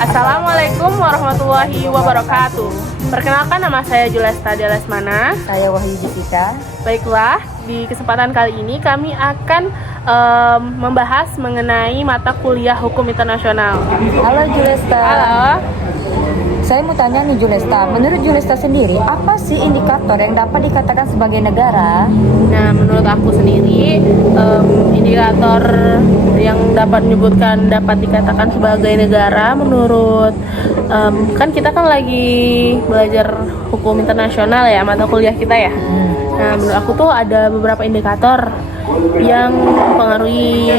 Assalamualaikum warahmatullahi wabarakatuh. Perkenalkan, nama saya Julesta Lesmana. Saya Wahyu Jessica. Baiklah, di kesempatan kali ini kami akan membahas mengenai mata kuliah hukum internasional. Halo Julesta. Halo. Saya mau tanya nih Julesta, menurut Julesta sendiri, apa sih indikator yang dapat dikatakan sebagai negara? Nah, menurut aku sendiri, indikator yang dapat menyebutkan dapat dikatakan sebagai negara, menurut kan kita kan lagi belajar hukum internasional ya, mata kuliah kita ya. Nah, menurut aku tuh ada beberapa indikator yang mempengaruhi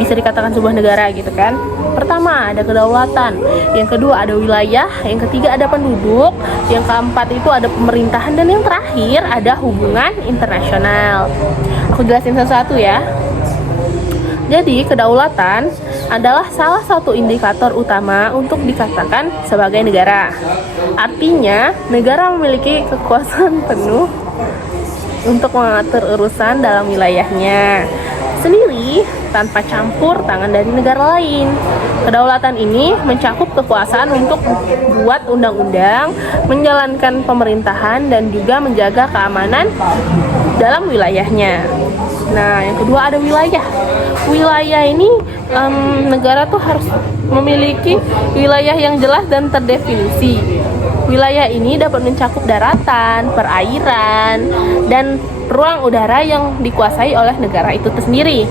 bisa dikatakan sebuah negara gitu kan. Pertama, ada kedaulatan. Yang kedua, ada wilayah. Yang ketiga, ada penduduk. Yang keempat itu ada pemerintahan. Dan yang terakhir, ada hubungan internasional. Aku jelasin satu-satu ya. Jadi, kedaulatan adalah salah satu indikator utama untuk dikatakan sebagai negara. Artinya, negara memiliki kekuasaan penuh untuk mengatur urusan dalam wilayahnya sendiri tanpa campur tangan dari negara lain. Kedaulatan ini mencakup kekuasaan untuk membuat undang-undang, menjalankan pemerintahan, dan juga menjaga keamanan dalam wilayahnya. Nah, yang kedua ada wilayah. Wilayah ini negara tuh harus memiliki wilayah yang jelas dan terdefinisi. Wilayah ini dapat mencakup daratan, perairan, dan ruang udara yang dikuasai oleh negara itu sendiri.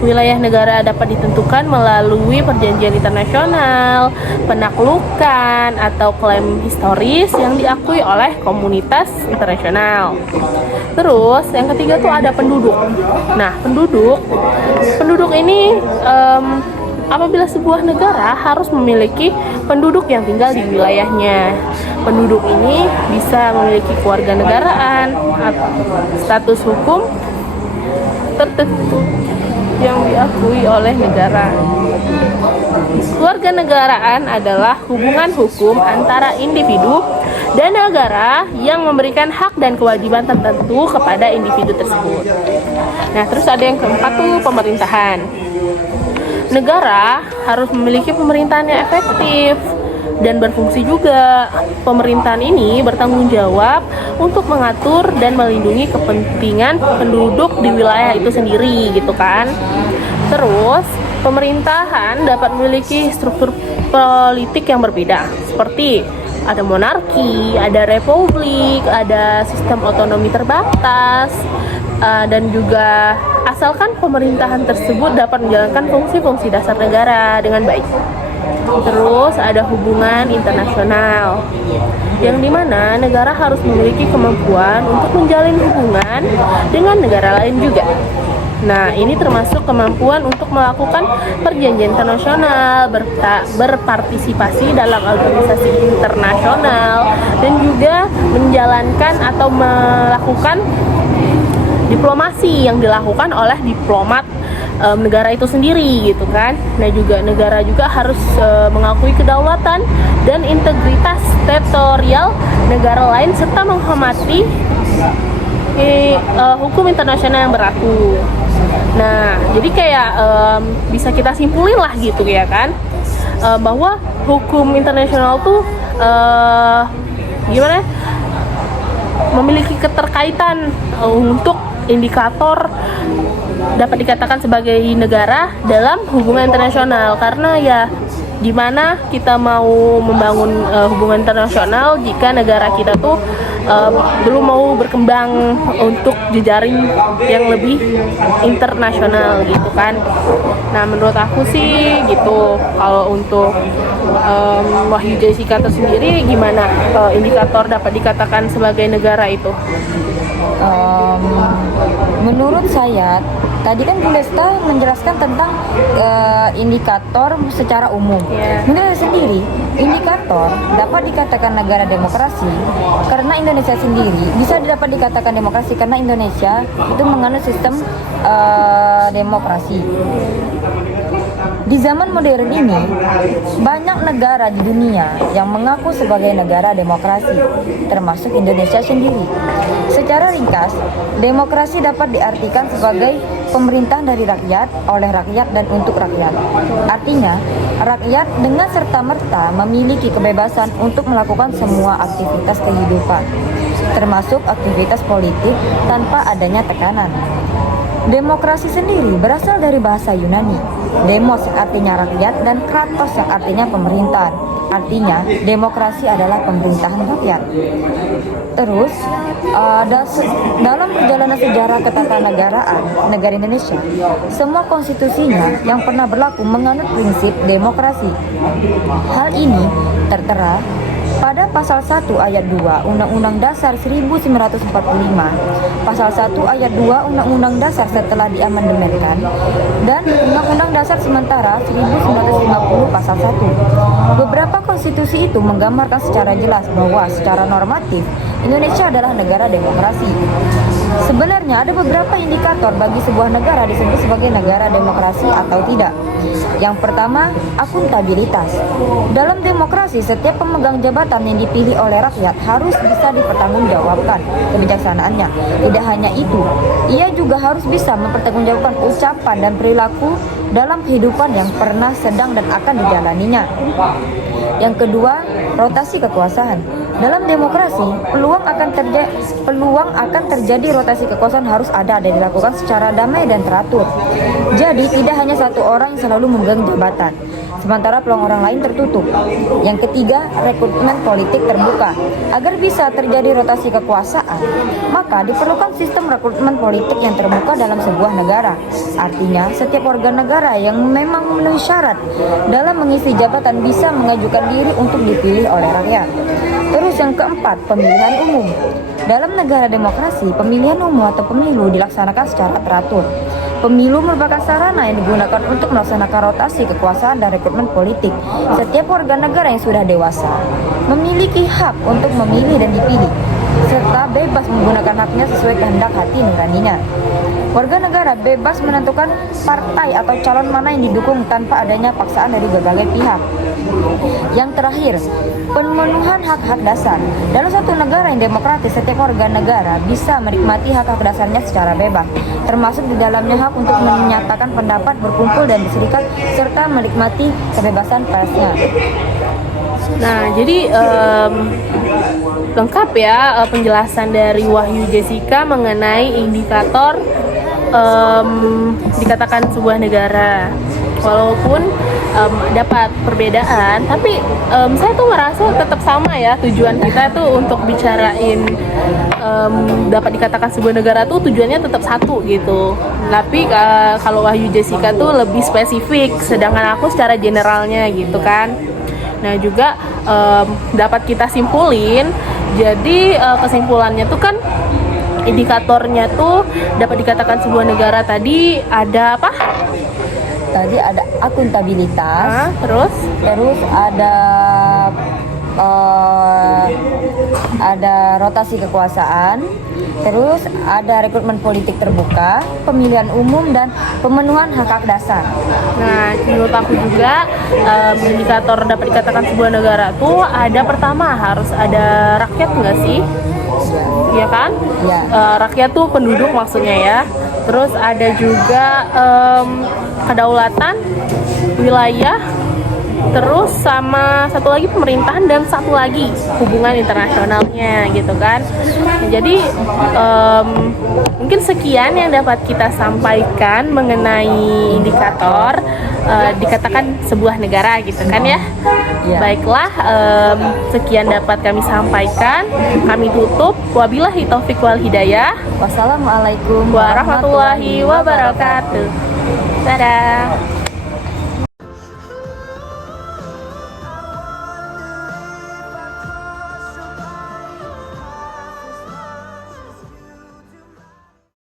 Wilayah negara dapat ditentukan melalui perjanjian internasional, penaklukan, atau klaim historis yang diakui oleh komunitas internasional. Terus, yang ketiga tuh ada penduduk. Nah, penduduk ini apabila sebuah negara harus memiliki penduduk yang tinggal di wilayahnya. Penduduk ini bisa memiliki kewarganegaraan atau status hukum tertentu yang diakui oleh negara. Kewarganegaraan adalah hubungan hukum antara individu dan negara yang memberikan hak dan kewajiban tertentu kepada individu tersebut. Nah, terus ada yang keempat tuh pemerintahan. Negara harus memiliki pemerintahan yang efektif dan berfungsi juga. Pemerintahan ini bertanggung jawab untuk mengatur dan melindungi kepentingan penduduk di wilayah itu sendiri gitu kan. Terus, pemerintahan dapat memiliki struktur politik yang berbeda, seperti ada monarki, ada republik, ada sistem otonomi terbatas, dan juga asalkan pemerintahan tersebut dapat menjalankan fungsi-fungsi dasar negara dengan baik. Terus ada hubungan internasional, yang dimana negara harus memiliki kemampuan untuk menjalin hubungan dengan negara lain juga. Nah, ini termasuk kemampuan untuk melakukan perjanjian internasional, berpartisipasi dalam organisasi internasional, dan juga menjalankan atau melakukan diplomasi yang dilakukan oleh diplomat negara itu sendiri gitu kan. Nah, juga negara juga harus mengakui kedaulatan dan integritas teritorial negara lain serta menghormati hukum internasional yang berlaku. Nah, jadi kayak bisa kita simpulin lah gitu ya kan, bahwa hukum internasional tuh gimana memiliki keterkaitan untuk indikator dapat dikatakan sebagai negara dalam hubungan internasional. Karena ya gimana kita mau membangun hubungan internasional jika negara kita tuh belum mau berkembang untuk jejaring yang lebih internasional gitu kan. Nah, menurut aku sih gitu. Kalau untuk Wahyu Jessica sendiri gimana indikator dapat dikatakan sebagai negara itu? Menurut saya, tadi kan Julesta menjelaskan tentang indikator secara umum. Menurut saya sendiri, indikator dapat dikatakan negara demokrasi karena Indonesia sendiri bisa dapat dikatakan demokrasi karena Indonesia itu menganut sistem demokrasi. Di zaman modern ini, banyak negara di dunia yang mengaku sebagai negara demokrasi, termasuk Indonesia sendiri. Secara ringkas, demokrasi dapat diartikan sebagai pemerintahan dari rakyat, oleh rakyat, dan untuk rakyat. Artinya, rakyat dengan serta-merta memiliki kebebasan untuk melakukan semua aktivitas kehidupan, termasuk aktivitas politik tanpa adanya tekanan. Demokrasi sendiri berasal dari bahasa Yunani. Demos yang artinya rakyat dan kratos yang artinya pemerintahan. Artinya, demokrasi adalah pemerintahan rakyat. Terus, dalam perjalanan sejarah ketatanegaraan negara Indonesia, semua konstitusinya yang pernah berlaku menganut prinsip demokrasi. Hal ini tertera pada pasal 1 ayat 2 Undang-Undang Dasar 1945, pasal 1 ayat 2 Undang-Undang Dasar setelah diamandemenkan, dan Undang-Undang Dasar sementara 1950 pasal 1. Beberapa konstitusi itu menggambarkan secara jelas bahwa secara normatif Indonesia adalah negara demokrasi. Sebenarnya ada beberapa indikator bagi sebuah negara disebut sebagai negara demokrasi atau tidak. Yang pertama, akuntabilitas. Dalam demokrasi, setiap pemegang jabatan yang dipilih oleh rakyat harus bisa dipertanggungjawabkan kebijaksanaannya. Tidak hanya itu, ia juga harus bisa mempertanggungjawabkan ucapan dan perilaku dalam kehidupan yang pernah, sedang, dan akan dijalaninya. Yang kedua, rotasi kekuasaan. Dalam demokrasi, peluang akan terjadi rotasi kekuasaan harus ada dan dilakukan secara damai dan teratur. Jadi, tidak hanya satu orang yang selalu memegang jabatan, sementara peluang orang lain tertutup. Yang ketiga, rekrutmen politik terbuka. Agar bisa terjadi rotasi kekuasaan, maka diperlukan sistem rekrutmen politik yang terbuka dalam sebuah negara. Artinya, setiap warga negara yang memang memenuhi syarat dalam mengisi jabatan bisa mengajukan diri untuk dipilih oleh rakyat. Terus yang keempat, pemilihan umum. Dalam negara demokrasi, pemilihan umum atau pemilu dilaksanakan secara teratur. Pemilu merupakan sarana yang digunakan untuk melaksanakan rotasi kekuasaan dan rekrutmen politik. Setiap warga negara yang sudah dewasa memiliki hak untuk memilih dan dipilih, serta bebas menggunakan haknya sesuai kehendak hati nuraninya. Warga negara bebas menentukan partai atau calon mana yang didukung tanpa adanya paksaan dari berbagai pihak. Yang terakhir, pemenuhan hak-hak dasar. Dalam satu negara yang demokratis, setiap warga negara bisa menikmati hak-hak dasarnya secara bebas, termasuk di dalamnya hak untuk menyatakan pendapat, berkumpul dan berserikat, serta menikmati kebebasan persnya. Nah, jadi lengkap ya penjelasan dari Wahyu Jessica mengenai indikator dikatakan sebuah negara. Walaupun dapat perbedaan, tapi saya tuh ngerasa tetap sama ya, tujuan kita tuh untuk bicarain dapat dikatakan sebuah negara tuh tujuannya tetap satu gitu. Tapi kalau Wahyu Jessica tuh lebih spesifik, sedangkan aku secara generalnya gitu kan. Nah juga dapat kita simpulin, jadi kesimpulannya tuh kan indikatornya tuh dapat dikatakan sebuah negara tadi ada apa? Tadi ada akuntabilitas, terus ada rotasi kekuasaan, terus ada rekrutmen politik terbuka, pemilihan umum, dan pemenuhan hak-hak dasar. Nah, menurut aku juga indikator dapat dikatakan sebuah negara tuh ada, pertama harus ada rakyat nggak sih? Iya kan? Ya. Rakyat tuh penduduk maksudnya ya. Terus ada juga kedaulatan wilayah, terus sama satu lagi pemerintahan, dan satu lagi hubungan internasionalnya gitu kan. Jadi mungkin sekian yang dapat kita sampaikan mengenai indikator dikatakan sebuah negara gitu kan ya. Baiklah, sekian dapat kami sampaikan. Kami tutup. Wabillahi taufik wal hidayah. Wassalamualaikum warahmatullahi wabarakatuh. Dadah.